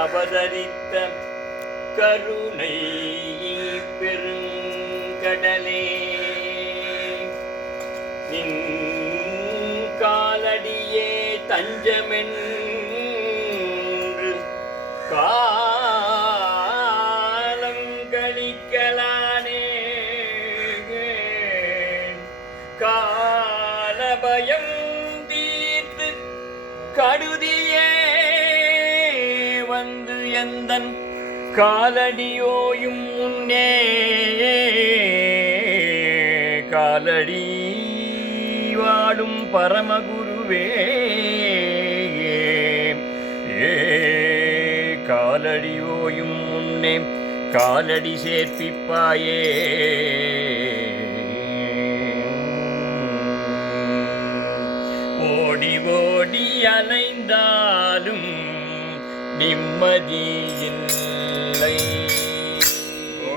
அவதரித்த கருணை பெருங்கடலே நின் காலடியே தஞ்சமென்று காலம் கழிக்கலானே காலபயம் தீர்த்து கடுதியே வந்து எந்தன் காலடியோயும் முன்னே காலடி வாடும் பரமகுருவே காலடியோயும் முன்னே காலடி சேர்ப்பிப்பாயே ஓடி ஓடி அலைந்தாலும் நிம்மதியில்லை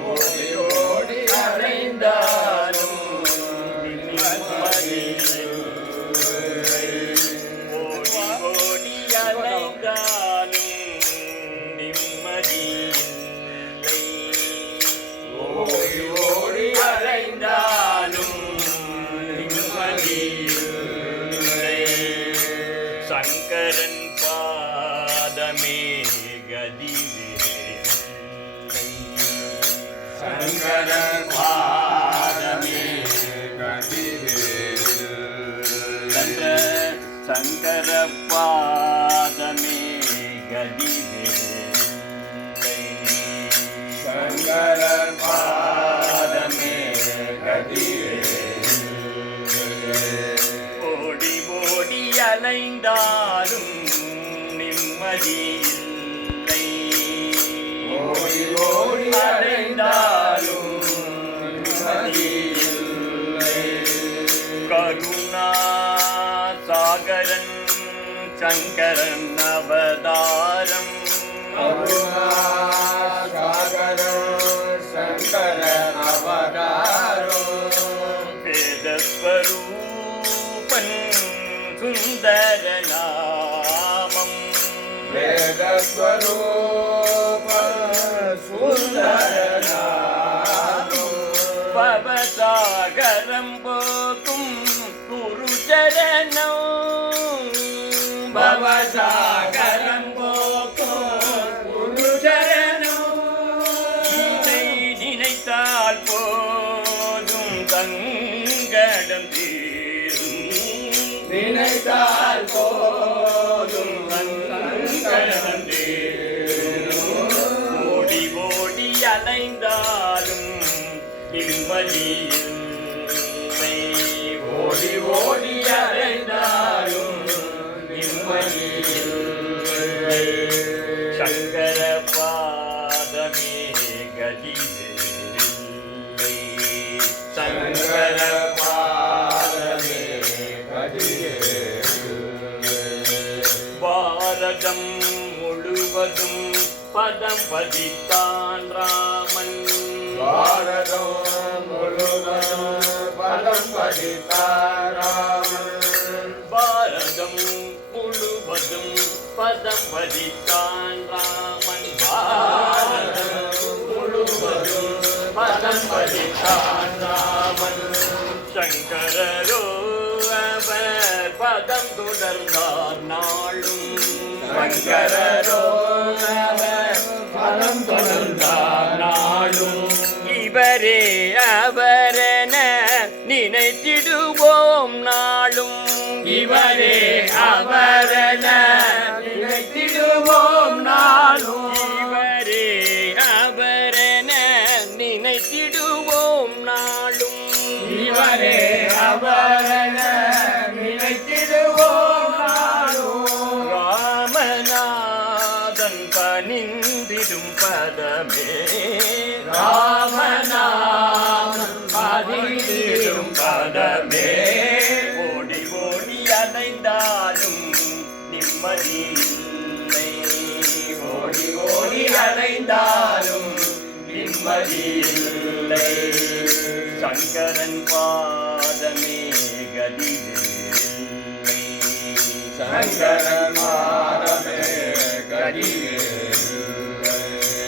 ஓடி ஓடி அலைந்தாலும் நிம்மதியில்லை ஓடி ஓடி அலைந்தாலும் நிம்மதியில்லை ஓடி ஓடி அலைந்தாலும் நிம்மதியில்லை சங்கரன் பாதமே கதிவே சங்கர பாதமே பாதமே கதிவேலை சங்கரன் பாதமே கதிவேலை ஓடி ஓடி அலைந்தாலும் நிம்மதி இல்லை ஓடி ஓடி அலைந்தாலும் நிம்மதி இல்லை கருணா சாகரன் சங்கரன் அவதாரம் கருணா சாகரம் சங்கரன் அவதாரம் வேதஸ்வரூபன் சுந்தர நாமம் வேதஸ்வரூப சுந்தரநாமம் பவசாகரம் போக்கும் குரு சரணம் பவசாகரம் போக்கும் குரு சரணம் இதை நினைத்தால் போதும் தங்கடம் தீரும் நினைத்தால் போதும் சங்கடம் தீரும் ஓடி ஓடி அலைந்தாலும் நிம்மதி இல்லை ஓடி ஓடி அலைந்தாலும் நிம்மதி இல்லை சங்கர பாதமே கதிவேலை சங்கர பாதமே கதிவேலை பாரதம் முழுவதும் பதம் பதித்தான் ராமன் பாரதம் முழுவதும் பதம் படித்தாராமன் பாரதம் முழுவதும் பதம் பதித்தான் ராமன் பாரதம் முழுவதும் பதம் பதித்தான் ராமன் சங்கரரோ அவர் பதம் தொடர்ந்தார் நாளும் சங்கரரோ அவர் பதம் தொடர்ந்தார் நாளும் இவரே அவரென நினைத்திடுவோம் நாளும் இவரே அவரென நினைத்திடுவோம் நாளும் இவரே அவரென நினைத்திடுவோம் நாளும் இவரே அவரென நினைத்திடுவோம் நாளும் ராமநாதன் பணிந்திடும் பதமே ராமநாமம் பதிந்திடும் பதமே ஓடி ஓடி அலைந்தாலும் நிம்மதி இல்லை ஓடி ஓடி அலைந்தாலும் நிம்மதி இல்லை சங்கரன் பாதமே கதிவேலை சங்கரன் பாதமே கதிவேலை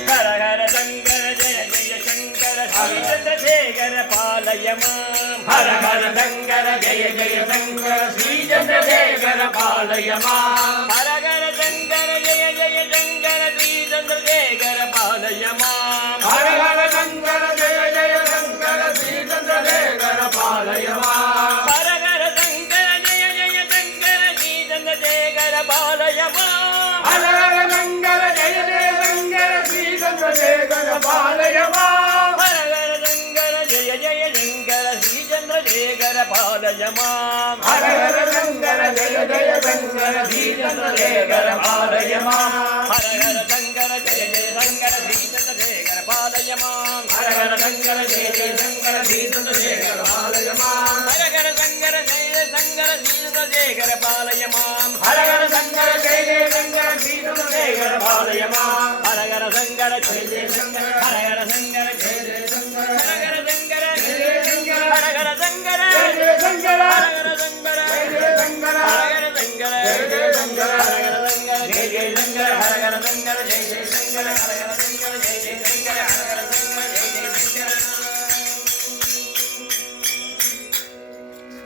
ஹர ஹர சங்கர ஜய ஜய சங்கர ஸ்ரீ சந்திரசேகர பாலயமாம் ஹர ஹர சங்கர ஜய ஜய சங்கர ஸ்ரீ சந்திரசேகர பாலயமாம் ஹர ஹர சங்கர ஜய ஜய சங்கர ஸ்ரீ சந்திரசேகர பாலயமாம் ஹர ஹர சங்கர ஜய ஜய சங்கர ஸ்ரீ சந்திரசேகர பாலயமாம் ஹர ஹர சங்கர ஜய ஜய சங்கர ஸ்ரீ சந்திரசேகர பாலயமாம் ஹர ஹர சங்கர ஜய ஜய சங்கர ஸ்ரீ சந்திரசேகர பாலயமாம் ஹர ஹர சங்கர ஜய ஜய சங்கர ஸ்ரீ சந்திரசேகர பாலயமாம் ஹர ஹர சங்கர ஜய ஜய சங்கர ஸ்ரீ சந்திரசேகர பாலயமாம் ஹர ஹர சங்கர ஜய ஜய சங்கர ஸ்ரீ சந்திரசேகர பாலயமாம் ஹர ஹர சங்கர ஜய ஜய சங்கர ஸ்ரீ சந்திரசேகர பாலயமாம் ஹர ஹர சங்கர ஜய சங்கர ஸ்ரீ சந்திரசேகர பாலயமாம் ஹர ஹர சங்கர ஜய ஜய சங்கர ஸ்ரீ சந்திரசேகர பாலயமாம் ஹர ஹர சங்கர ஜய ஜய சங்கர ஹர ஹர சங்கர ஜய ஜய சங்கர ஹர ஹர சங்கர ஜய ஜய சங்கர ஹர ஹர சங்கர ஜய ஜய சங்கர ஹர ஹர சங்கர ஜய ஜய சங்கர ஹர ஹர சங்கர ஜய ஜய சங்கர ஹர ஹர சங்கர ஜய ஜய சங்கர ஹர ஹர சங்கர ஜய ஜய சங்கர ஹர ஹர சங்கர ஜய ஜய சங்கர ஹர ஹர சங்கர ஜய ஜய சங்கர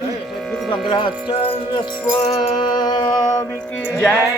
सद्गुरु शंकराचार्य स्वामी की जय